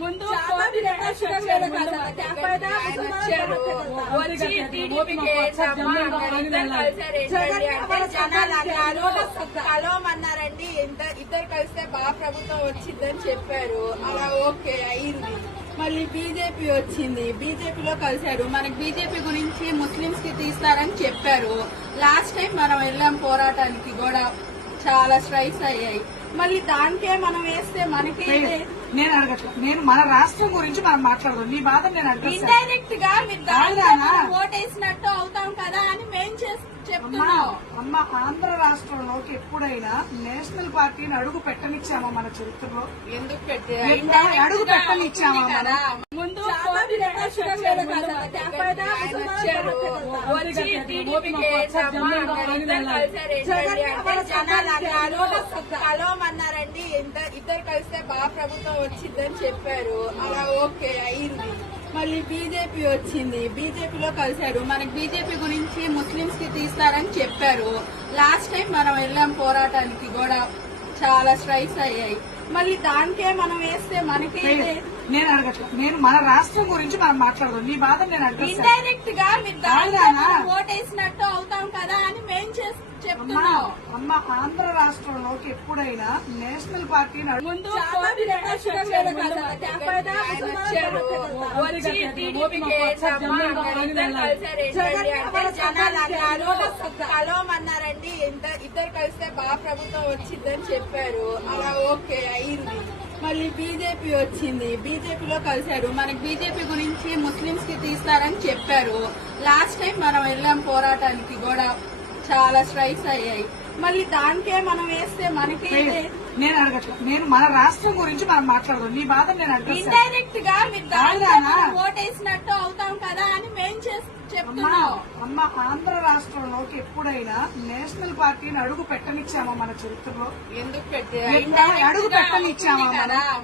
ముందు కలవమన్నారండి. ఇద్దరు కలిస్తే బాగా ప్రభుత్వం వచ్చిందని చెప్పారు. అలా ఓకే అయింది. మళ్ళీ బీజేపీ వచ్చింది, బీజేపీలో కలిశారు. మనకి బీజేపీ గురించి ముస్లింస్ కి తీస్తారని చెప్పారు. లాస్ట్ టైం మనం వెళ్ళాం పోరాటానికి కూడా, చాలా స్ట్రైక్స్ అయ్యాయి. మళ్ళీ దానికే మనం వేస్తే మనకి నేను అడగట్లేదు. నేను మన రాష్ట్రం గురించి మనం మాట్లాడదాం. నీ బాధ నేను అడగ ఇండైరెక్ట్ గా మీరు ఓటేసినట్టు అవుతాం కదా అని మేము చెప్తున్నాం. అమ్మ, ఆంధ్ర రాష్ట్రంలోకి ఎప్పుడైనా నేషనల్ పార్టీని అడుగు పెట్టనిచ్చామా మన చరిత్రలో? ఎందుకు పెట్టే అడుగు పెట్టనిచ్చామా మనం? ముందు కలవమన్నారండి. ఇద్దరు కలిస్తే బాగా ప్రభుత్వం వచ్చిందని చెప్పారు. అలా ఓకే అయింది. మళ్ళీ బీజేపీ వచ్చింది, బీజేపీలో కలిశారు. మనకి బీజేపీ గురించి ముస్లింస్ కి తీస్తారని చెప్పారు. లాస్ట్ టైం మనం వెళ్ళాం పోరాటానికి కూడా, చాలా స్ట్రైక్స్ అయ్యాయి. మళ్ళీ దానికే మనం వేస్తే మనకి నేను అడగట్లేదు. నేను మన రాష్ట్రం గురించి మనం మాట్లాడదాం. నీ బాధ నేను అడగ ఇండైరెక్ట్ గా మీరు ఓటేసినట్టు అవుతాం కదా అని మేము చెప్తున్నాం. అమ్మ, ఆంధ్ర రాష్ట్రంలోకి ఎప్పుడైనా నేషనల్ పార్టీని ముందు కలవమన్నారండి. ఇద్దరు కలిస్తే బాగా ప్రభుత్వం వచ్చిందని చెప్పారు. అలా ఓకే అయింది. మళ్ళీ బీజేపీ వచ్చింది, బీజేపీలో కలిశారు. మనకి బీజేపీ గురించి ముస్లింస్ కి తీస్తారని చెప్పారు. లాస్ట్ టైం మనం వెళ్ళాం పోరాటానికి కూడా, చాలా స్ట్రైక్స్ అయ్యాయి. మళ్ళీ దానికే మనం వేస్తే మనకి నేను అడగట్లేదు. నేను మన రాష్ట్రం గురించి మనం మాట్లాడదాం. నీ బాధ నేను అడగ ఇండైరెక్ట్ గా మీరు ఓటేసినట్టు అవుతాం కదా అని మేము చెప్తున్నాం. అమ్మ, ఆంధ్ర రాష్ట్రంలోకి ఎప్పుడైనా నేషనల్ పార్టీని అడుగు పెట్టనిచ్చామా మన చరిత్రలో? ఎందుకు పెట్టే అడుగు పెట్టనిచ్చామా మనం?